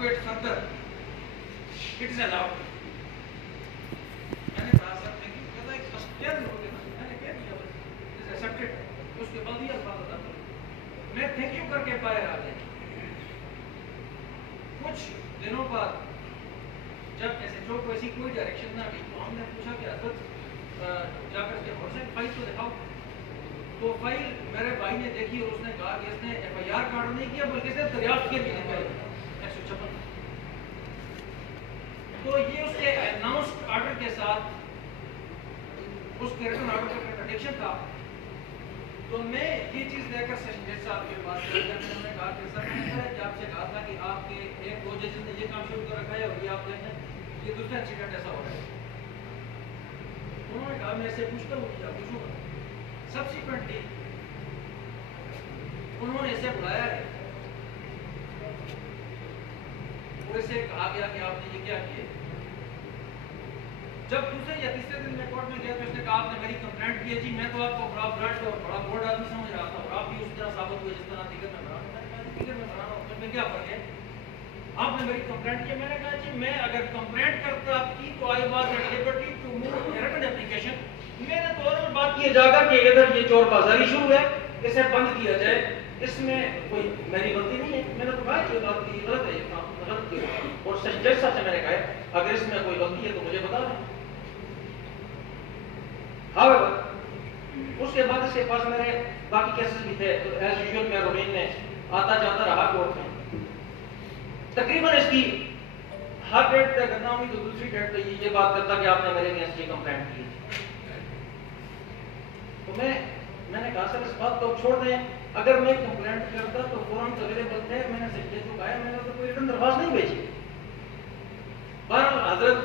evacuate further, it is allowed. मैंने कहा sir thank you, कहता है बस क्या लोगे ना, मैंने कह दिया बस इट इज एक्सेप्टेड, उसके बाद ये अल्फाज अदा करो, मैं थैंक यू करके बाहर आ गया। कुछ दिनों बाद जब SHO को ऐसी कोई डायरेक्शन ना दी तो हमने पूछा कि हजरत जाकर के व्हाट्सएप फाइल तो दिखाओ, तो फाइल मेरे भाई ने देखी और उसने कहा कि इसने FIR कार्ड नहीं किया बल्कि इसने दरियाफ्त किया भी नहीं 156। तो ये उसके अनाउंस्ड ऑर्डर के साथ उसके रिटर्न ऑर्डर का कंट्रडिक्शन था। तो मैं ये चीज़ लेकर सेशन जज साहब के पास मैंने कहा कि सर मैंने आपसे कहा था कि आपके 1-2 जजेस ने ये काम शुरू कर रखा है और ये आप देखें ये दूसरा इंसिडेंट ऐसा हो रहा है। उन्होंने कहा मैं ऐसे पूछता हूँ क्या पूछूंगा। सब्सिक्वेंटली उन्होंने इसे बुलाया है और इसे कहा गया कि आपने ये क्या किया। जब दूसरे या तीसरे दिन मैं कोर्ट में गया तो इसने कहा आपने मेरी कंप्लेंट की है। जी मैं तो आपको बड़ा ब्लड और बड़ा बोर्ड आदमी समझ रहा था और आप भी उस तरह साबित हुए जिस तरह फिगर में बना रहा हूँ, उसमें क्या फर्क है। आपने मेरी कंप्लेंट की, मैंने कहा जी मैं अगर कंप्लेंट करता की तो I was at liberty to move written application. मैंने तो और बात की जाकर कि इधर ये चोर बाजारी शुरू है, इसे बंद किया जाए, इसमें कोई मेरी गलती नहीं है। मैंने तो कहा ये बात की गलत है, आपने गलत किया। और सेशन जज साहब से मैंने कहा अगर इसमें कोई गलती है तो मुझे बता दें। However, उसके बाद इसके पास मेरे बाकी केसेस भी थे, तो एज यूजुअल मैं रूटीन में आता जाता रहा कोर्ट में। तकरीबन इसकी हर डेट तक करना हुई तो दूसरी डेट पे ये बात करता कि आपने मेरे अगेंस्ट ये कंप्लेंट की। तो मैंने कहा सर इस बात को छोड़ दें, अगर मैं कंप्लेंट करता तो फौरन अवेलेबल थे, मैंने सेक्रेटरी को कहा मैंने तो कोई रिटर्न दरख्वास्त नहीं भेजी। बहरहाल हजरत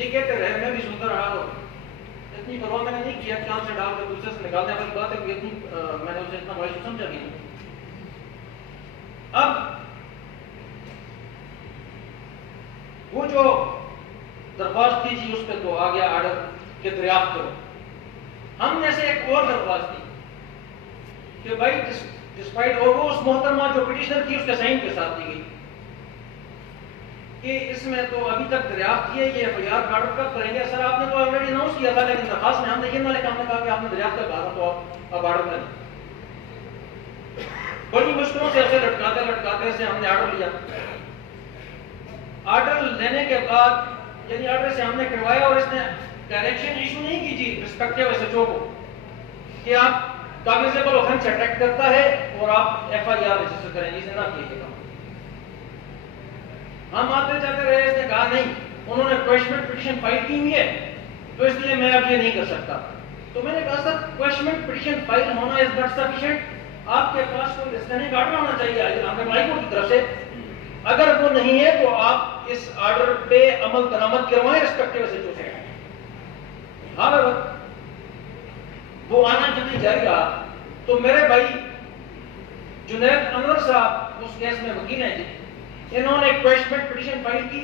ये कहते रहे, मैं भी सुनता रहा और इतनी परवाह मैंने नहीं किया, काम से डाल कर दूसरे से निकालने वाली बात है कि इतनी मैंने उसे इतना मायूस समझा भी नहीं। अब वो जो दरख्वास्त थी जी उस पर तो आ गया ऑर्डर के दरियाफ्त करो। हमने से एक और दरख्वास्त दी कि भाई डिस्पाइट और वो उस मोहतरमा जो पिटिशनर थी उसके साइन के साथ दी गई कि इसमें तो अभी तक दरियाफ्त की है, ये FIR कार्ड कब करेंगे। सर आपने तो ऑलरेडी अनाउंस किया था, लेकिन दरख्वास्त में हमने ये वाले काम में कहा कि आपने दरियाफ्त का कहा तो अब ऑर्डर करें। बड़ी मुश्किलों से ऐसे लटकाते से हमने ऑर्डर लिया। ऑर्डर लेने के बाद यानी ऑर्डर से हमने करवाया और इसने डायरेक्शन इशू नहीं की जी रिस्पेक्टिव SHO को कि आप कॉग्निजेबल ऑफेंस अट्रैक्ट करता है और आप FIR रजिस्टर करेंगे, इसे ना किए काम। हम आते जाते रहे, इसने कहा नहीं उन्होंने क्वेश्चन पिटीशन फाइल की हुई है तो इसलिए मैं अब ये नहीं कर सकता। तो मैंने कहा सर क्वेश्चन पिटीशन फाइल होना इज नॉट सफिशिएंट, आपके पास कोई स्टैंडिंग ऑर्डर होना चाहिए ऑनरेबल हाई कोर्ट की तरफ से। अगर वो नहीं है तो आप इस ऑर्डर पे अमल दरामद करवाएं रिस्पेक्टिव SHO से। हाँ वो आना जब नहीं जारी रहा तो मेरे भाई जुनैद अनवर साहब उस केस में वकील हैं जी, इन्होंने क्वेश्चन पिटीशन फाइल की।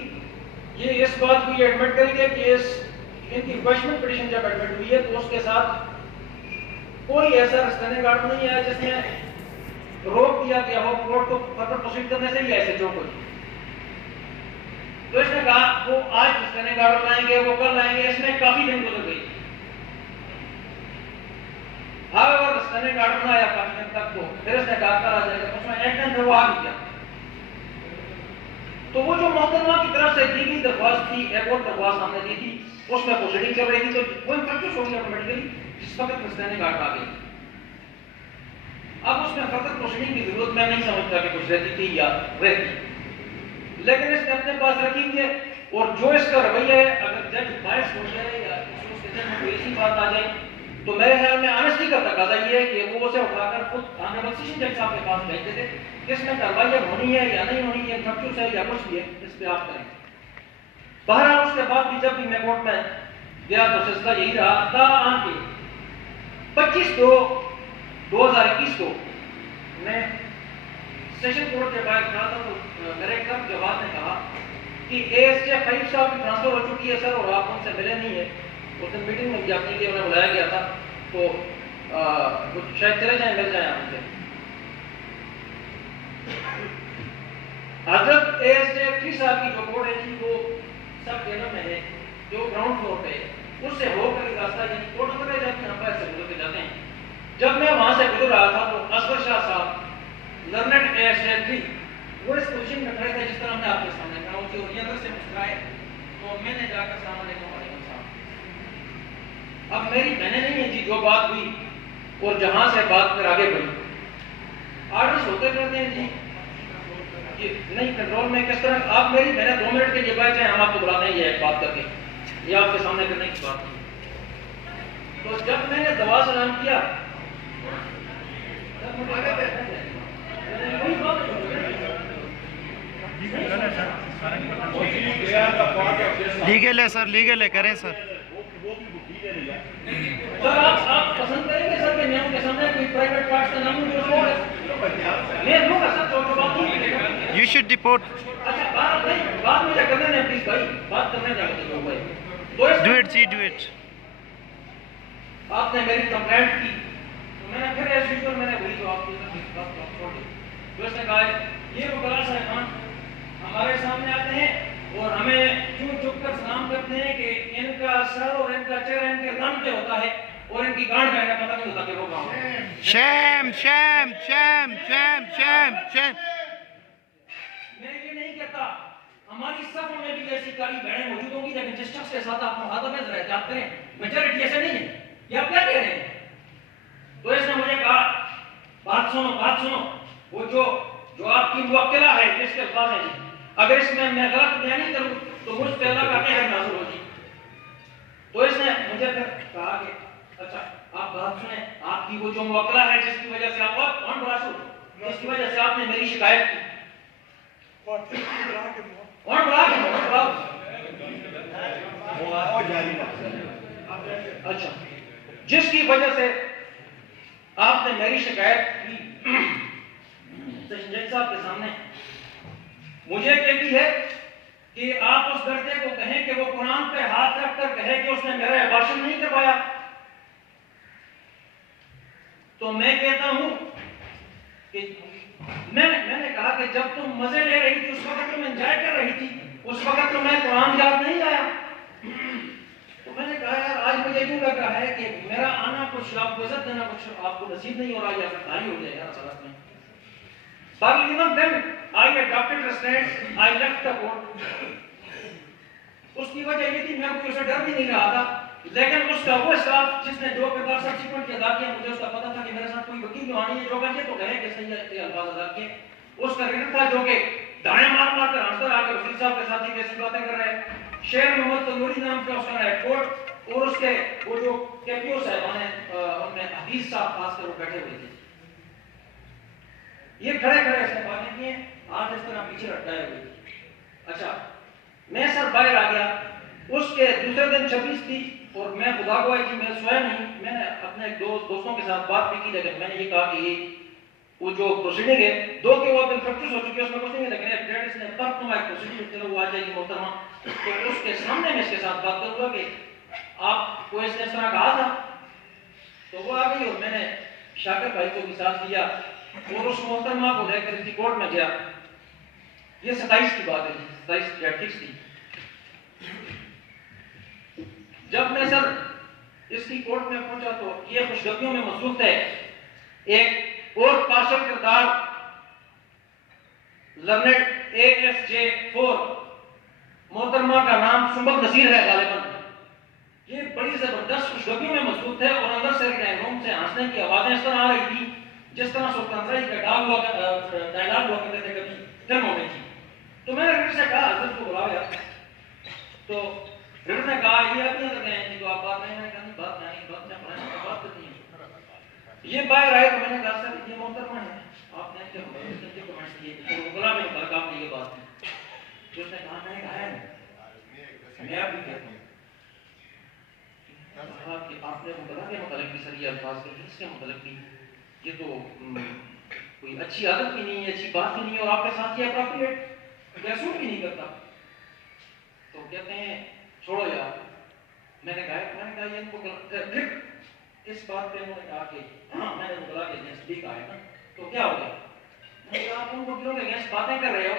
ये इस बात को ये एडमिट करेंगे कि इनकी क्वेश्चन पिटीशन जब एडमिट हुई है तो उसके साथ कोई ऐसा स्टैंडिंग ऑर्डर नहीं है जिसमें रोक दिया गया हो कोर्ट को फर्दर प्रोसीड करने से ही SHO को। तो इसने कहा वो आज स्टैंडिंग ऑर्डर लाएंगे, वो कल लाएंगे, इसमें काफी दिन गुजर गई। हाउएवर स्टैंडिंग ऑर्डर ना आया काफी दिन तक, तो फिर इसने कहा कल आ जाएगा, उसमें एक दिन फिर वो आ भी गया। तो वो जो मोहतरमा की तरफ से दी गई दरख्वास्त थी, एयरपोर्ट दरख्वास्त हमने दी थी, उसमें प्रोसीडिंग चल रही थी, तो वो इन्फेक्टिव हो गई ऑटोमेटिकली जिस वक्त स्टैंडिंग ऑर्डर आ गई। अब उसमें फर्दर प्रोसीडिंग की जरूरत मैं नहीं समझता कि कुछ रहती थी या रहती, लेकिन इसने अपने पास रखी है। और जो इसका रवैया है, अगर जज बायस हो जाए या उसके जज में कोई ऐसी बात आ जाए तो मेरे ख्याल में ऑनेस्टी का तकाजा ये है कि वो उसे उठाकर खुद ऑनरेबल सेशन जज साहब के पास भेज देते कि इसमें कार्रवाई होनी है या नहीं होनी है, इन्फेक्टिव है या कुछ भी है, इस पे आप करें। बहरहाल उसके बाद भी जब भी मैं कोर्ट में गया तो सिलसिला यही रहा था। आके 25/2/2021 को मैं सेशन कोर्ट के बाहर खड़ा था तो मेरे कब जवाब ने कहा कि ASJ फाइव साहब की ट्रांसफर हो चुकी है सर और आप उनसे मिले नहीं है। उस दिन मीटिंग में अपने लिए उन्हें बुलाया गया था तो कुछ शायद चले जाए मिल जाए आपसे। हजरत ASJ 3 साल की जो कोर्ट है जी वो सब जगह में है, जो ग्राउंड फ्लोर पे है, उससे होकर एक रास्ता यानी कोर्ट अंदर जाके हम बाहर से गुजर के जाते हैं। जब मैं वहां से गुजर रहा था तो असगर शाह साहब लर्नेड ASJ 3 वो इस पोजीशन में खड़े थे जिस तरह मैं आपके सामने खड़ा हूँ और ये अंदर से मुस्कुराए, तो मैंने जाकर अस्सलाम वालेकुम साहब। अब मेरी बहनें नहीं है जी, जो बात हुई और जहां से बात फिर आगे बढ़ी, आर्डर्स होते रहते हैं जी, ये नहीं कंट्रोल में किस तरह। आप मेरी बहनें 2 मिनट के लिए बैठ जाए, हम आपको बुलाते हैं ये एक बात करके, ये आपके सामने करने की बात है। तो जब मैंने दवा सलाम किया, लीगल है सर, लीगल है, करें सर। सर आप पसंद करेंगे सर कि मैं उनके सामने कोई प्राइवेट पार्ट का नाम मैं लूंगा सर, तो बात नहीं। You should deport. अच्छा बात मुझे करने दें प्लीज भाई, बात करने जाओ भाई। Do it ji, do it. आपने मेरी कंप्लेंट की तो मैंने फिर एज यूजुअल मैंने वही जो आपकी बात छोड़ दी। तो उसने कहा ये वो गला साहब हमारे सामने आते हैं और हमें चूक चुप कर सलाम करते हैं कि इनका सर और इनका चेहरा इनके दम पे होता है और इनकी गांड का पता नहीं होता कि वो कहाँ है। Sham sham sham sham sham sham. मैं ये नहीं कहता, हमारी सफों में भी ऐसी काली बहनें मौजूद होंगी, लेकिन जिस शख्स के साथ आप मुहातमे रहे जाते हैं मेजॉरिटी ऐसे नहीं है। ये आप क्या कह रहे हैं? तो इसने मुझे कहा बात सुनो, वो जो आपकी मुवक्किला है जिसके अल्फाज हैं जी, अगर इसमें मैं गलत बयानी करूं तो मुझ पे अल्लाह का कहर नाज़िल हो जी। तो इसने मुझे फिर कहा कि अच्छा आप बात सुने, आपकी वो जो मुवक्किला है जिसकी वजह से आप कौन बरासू जिसकी वजह से आपने मेरी शिकायत की, कौन बड़ा अच्छा जिसकी वजह से आपने मेरी शिकायत की जज साहब के सामने, मुझे कहती है कि आप उस लड़के को कहें कि वो कुरान पे हाथ रख कर कहे कि उसने मेरा अबॉर्शन नहीं करवाया। तो मैं कहता हूं कि मैंने कहा कि जब तुम मजे ले रही थी उस वक्त तुम एंजॉय कर रही थी, उस वक्त तो मैं कुरान याद नहीं लाया। तो मैंने कहा यार आज मुझे यूं लग रहा है कि मेरा आना कुछ आपको इज्जत देना कुछ आपको नसीब नहीं हो रहा, या फिर हो जाएगा अदालत में। But even then, I adopted restraint. I left the court. उसकी वजह ये थी मैं कोई उसे डर भी नहीं रहा था, लेकिन उसका वो स्टाफ जिसने जो किरदार सब्सिक्वेंट अदा किया, मुझे उसका पता था कि मेरे साथ कोई वकील जो आनी है जो कहे तो कहे कि सही है अल्फाज अदा किए। उसका रीडर था जो कि दाएं मार कर हंसता आकर वकील साहब के साथ ही कैसी बातें कर रहे हैं। शेर मोहम्मद तंदूरी नाम का उसका कोर्ट और उसके वो जो कैपियो साहब उनमें हफीज साहब खासकर वो बैठे हुए थे। ये खड़े ऐसे बातें किए, हाथ इस तरह पीछे लटकाए हुए। अच्छा मैं सर बाहर आ गया, उसके दूसरे दिन 26 थी और मैं खुदा को आई कि मैं सोया नहीं। मैंने अपने दोस्तों के साथ बात भी की, लेकिन मैंने ये कहा कि ये वो जो प्रोसीडिंग है 2 के वो सक्सेस हो चुकी है, उसमें कुछ नहीं है, लेकिन डेट इसने तब तुम्हारी प्रोसीडिंग चलो वो आ जाएगी मोहतरमा, तो उसके सामने मैं इसके साथ बात करूंगा कि आपको इसने इस तरह कहा था। तो वो आ गई और मैंने शाकिर भाई को भी साथ लिया और उस मोहतरमा को लेकर इसी कोर्ट में गया। ये 27 की बात है, 27 प्रैक्टिस थी। जब मैं सर इसकी कोर्ट में पहुंचा तो ये खुशगपियों में मसरूफ थे। एक और पार्षद किरदार लर्नेड ASJ 4 मोहतरमा का नाम सुंबल नसीर है गालिबन। ये बड़ी जबरदस्त खुशगपियों में मसरूफ थे और अंदर से रूम से हंसने की आवाजें इस तरह आ रही थी जिस तरह सुल्तान का डायलॉग हुआ करते थे कभी फिल्मों में। तो मैंने रीडर से कहा हजरत को बुलाओ यार। तो रीडर ने कहा ये अभी अंदर गए हैं तो आप बात नहीं करनी, बात करनी है। ये बाहर आए तो मैंने कहा सर ये मोहतरमा है, आपने जो कमेंट्स किए तो गुलाम में बताया आपने ये बात की। तो उसने कहा मैंने कहा है मैं भी कहता हूँ कि आपने मुकदमा के मतलब भी सर ये अल्फाज के इसके मतलब भी ये तो कोई अच्छी आदत भी नहीं है, अच्छी बात भी नहीं है और आपके साथ ये अप्रोप्रिएट महसूस भी नहीं करता। तो कहते हैं छोड़ो यार। मैंने कहा ये इनको फिर इस बात पे उन्होंने कहा कि हाँ मैंने मुकदमा के अगेंस्ट भी कहा है ना, तो क्या हो गया? मैंने कहा आप उन वकीलों के अगेंस्ट बातें कर रहे हो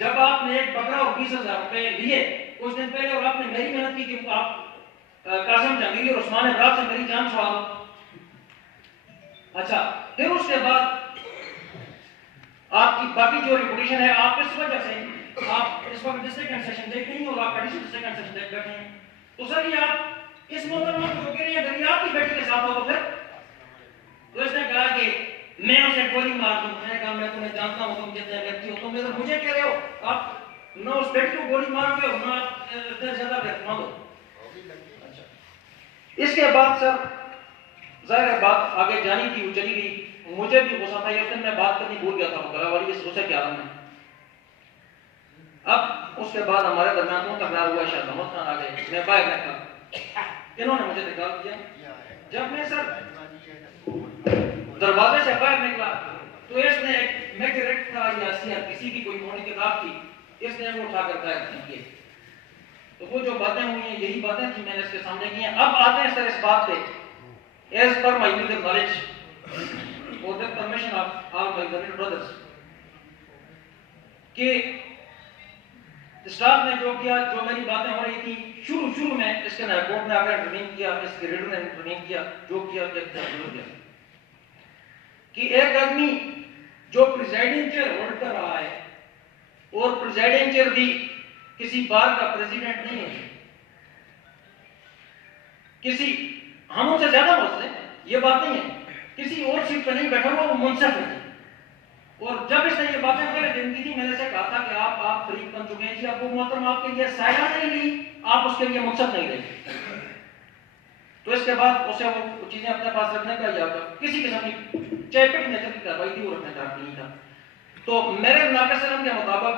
جب آپ نے ایک بکرا اور 20,000 روپے لیے کچھ دن پہلے اور آپ نے میری محنت کی کہ آپ قاسم جہانگیری اور عثمان ابراج سے میری جان چھڑا دو. اچھا پھر اس کے بعد آپ کی باقی جو ریپوٹیشن ہے آپ اس وجہ سے آپ اس وقت ڈسٹرکٹ کنسیشن دیکھ رہی ہیں اور آپ ایڈیشنل ڈسٹرکٹ کنسیشن دیکھ بیٹھے ہیں. تو سر یہ آپ اس محترمہ کو جو کہہ رہے ہیں اگر یہ آپ کی بیٹی کے ساتھ ہو تو پھر تو اس نے کہا کہ میں اسے گولی مار دوں. میں نے کہا میں تمہیں جانتا ہوں تم جتنے ویکتی ہو تم ادھر مجھے کہہ رہے ہو آپ نہ اس بیٹی کو گولی مارو گے اور نہ آپ ادھر زیادہ بیٹھنا دو. اس کے بعد سر ظاہر ہے بات آگے جانی تھی وہ چلی گئی. مجھے بھی غصہ تھا اس دن میں بات کرنی بھول گیا تھا مکرا والی اس غصے کے عالم میں. اب اس کے بعد ہمارے درمیان کون تکرار ہوا شاید محمد خان آ گئے. میں باہر نکلا انہوں نے مجھے نکال دیا. جب میں سر دروازے سے باہر نکلا تو اس نے ایک میجریٹ تھا یا کسی کی کوئی مونی کتاب تھی اس نے وہ اٹھا کر باہر پھینک دی. تو وہ جو باتیں ہوئی ہیں یہی باتیں تھیں میں نے اس کے سامنے کی ہیں. اب آتے ہیں سر اس بات پہ as per my legal knowledge or the permission of all my learned brothers کہ اسٹاف نے جو کیا جو میری باتیں ہو رہی تھی شروع میں اس کے رپورٹ میں آ کر انٹرنیم کیا اس کے ریڈر نے انٹرنیم کیا جو کیا کہ ایک آدمی جو پریزائڈنگ چیئر ہولڈ کر رہا ہے اور پریزائڈنگ چیئر بھی کسی بار کا پریزیڈنٹ نہیں ہے کسی ہم ان سے زیادہ بہت سے یہ بات نہیں ہے کسی اور سیٹ پہ نہیں بیٹھا ہوا وہ منصف ہے. اور جب اس نے یہ باتیں پہلے دن کی تھی میں نے اسے کہا تھا کہ آپ فریق بن چکے ہیں جی اب وہ محترم آپ کے لیے سائلہ نہیں لی آپ اس کے لیے منصف نہیں رہے. تو اس کے بعد اسے وہ چیزیں اپنے پاس رکھنے کا یا کسی قسم کی چاہے پیٹی نیچر کی کاروائی تھی وہ رکھنے کا نہیں تھا. تو میرے ناقص علم کے مطابق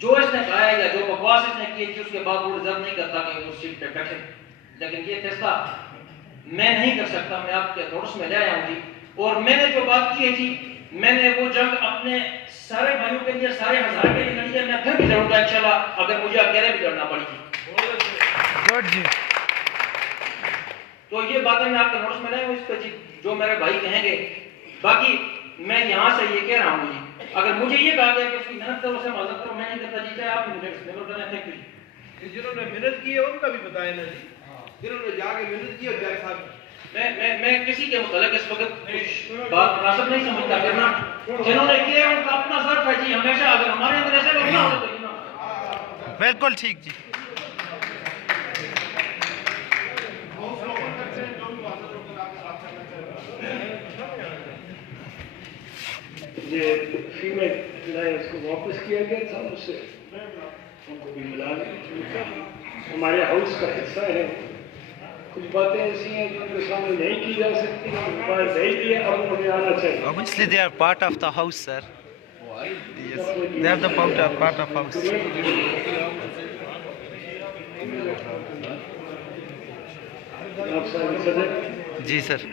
جو اس نے کہا ہے یا جو بکواس اس نے کی تھی اس کے بعد وہ ڈیزرو نہیں کرتا کہ وہ سیٹ پہ بیٹھے. لیکن یہ فیصلہ میں نہیں کر سکتا. میں آپ کے نوٹس میں لے آیا ہوں جی. اور میں نے جو بات کی ہے جی میں نے وہ جنگ اپنے سارے بھائیوں کے لیے سارے ہزار کے لیے لڑی ہے. میں پھر بھی لڑوں گا انشاءاللہ اگر مجھے اکیلے بھی لڑنا پڑی جی. تو یہ باتیں میں آپ کے نوٹس میں لے ہوں اس پہ جی جو میرے بھائی کہیں گے. باقی میں یہاں سے یہ کہہ رہا ہوں جی اگر مجھے یہ کہا گیا کہ اس کی محنت کرو اسے معذرت کرو میں نہیں کرتا جی چاہے آپ مجھے ڈسکلیمر کریں. تھینک یو جی. جنہوں نے محنت کی ہے ان کا بھی بتائیں نا جی جنہوں نے جا کے محنت کی اور جائے صاحب میں کسی کے متعلق اس وقت بات مناسب نہیں سمجھتا کرنا. جنہوں نے کیا ان کا اپنا ظرف ہے جی. ہمیشہ اگر ہمارے اندر ایسے لوگ نہ ہوتے تو یہ نہ بالکل ٹھیک جی. یہ فیمیل ہے اس کو واپس کیا گیا تھا اس سے ان کو بھی ملا لیا. ہمارے ہاؤس کا حصہ ہے. کچھ باتیں ایسی ہیں جو ان کے سامنے نہیں کی جا سکتی باہر بھیج دیے. اب مجھے آنا چاہیے. Obviously they are part of the house, sir. Yes, they are the part of house. آپ صاحب صدر جی سر.